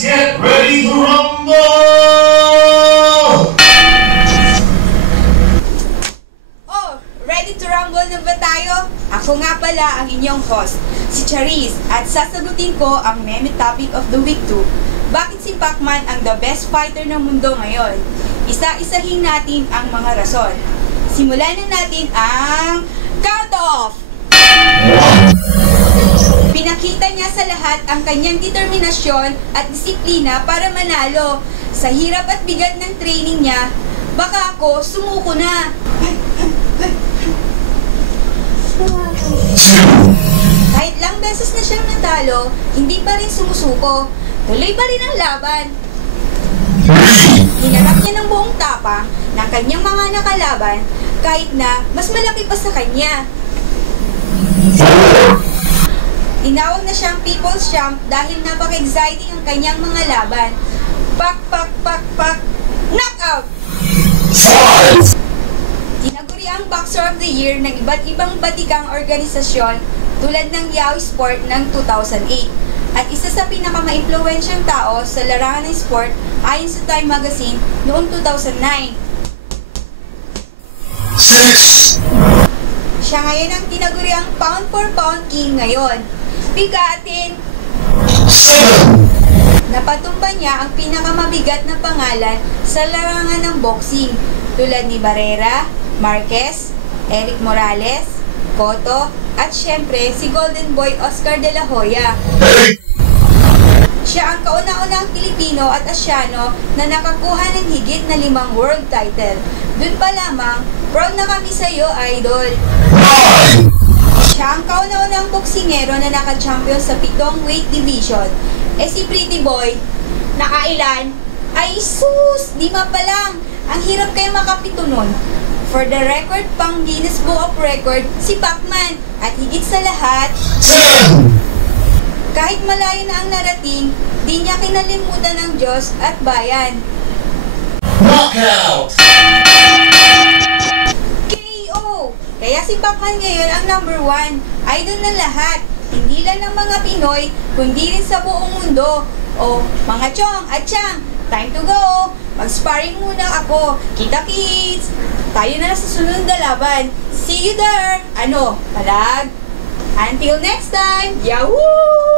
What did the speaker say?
Let's get ready to rumble! Oh, ready to rumble na ba tayo? Ako nga pala ang inyong host, si Charis, at sasagutin ko ang meme topic of the week 2. Bakit si Pacman ang the best fighter ng mundo ngayon? Isa-isahin natin ang mga rason. Simulan na natin ang count-off! Pinakita niya sa lahat ang kanyang determinasyon at disiplina para manalo. Sa hirap at bigat ng training niya, baka ako sumuko na. Kahit lang beses na siyang natalo, hindi pa rin sumusuko. Tuloy pa rin ang laban. Hinarap niya ng buong tapang ng kanyang mga nakalaban kahit na mas malaki pa sa kanya. Tinawag na siyang People's Champ dahil napaka-exciting ang kanyang mga laban. Pak, pak, pak, pak, knockout! Tinaguri ang Boxer of the Year ng iba't ibang batikang organisasyon tulad ng Yahoo Sport ng 2008 at isa sa pinaka-maimpluwensyang tao sa larangan ng sport ayon sa Time Magazine noong 2009. 6. Siya ngayon ang tinaguri ang pound for pound king ngayon. Bigatin! 7. Napatumba niya ang pinakamabigat na pangalan sa larangan ng boxing tulad ni Barrera, Marquez, Eric Morales, Cotto, at syempre si Golden Boy Oscar De La Hoya. 8. Siya ang kauna-unang Pilipino at Asyano na nakakuha ng higit na 5 world title. Dun pa lamang, proud na kami sa iyo, idol. 9. Siya ang kauna-unang boksingero na naka-champion sa 7 weight division. Si Pretty Boy, nakailan? Ay sus! 5 pa lang! Ang hirap kayo makapito nun. For the record pang Guinness Book of Record, si Pacman. At higit sa lahat, 10. kahit malayo na ang narating, di niya kinalimutan ng Diyos at bayan. Knockout! KO! Kaya si Pacman ngayon ang number 1. Idol ng lahat. Hindi lang ng mga Pinoy, kundi rin sa buong mundo. O, mga chong at chang, time to go! Mag-sparring muna ako. Kita kids! Tayo na sa sunod na laban. See you there! Ano, palag? Until next time, yahoo!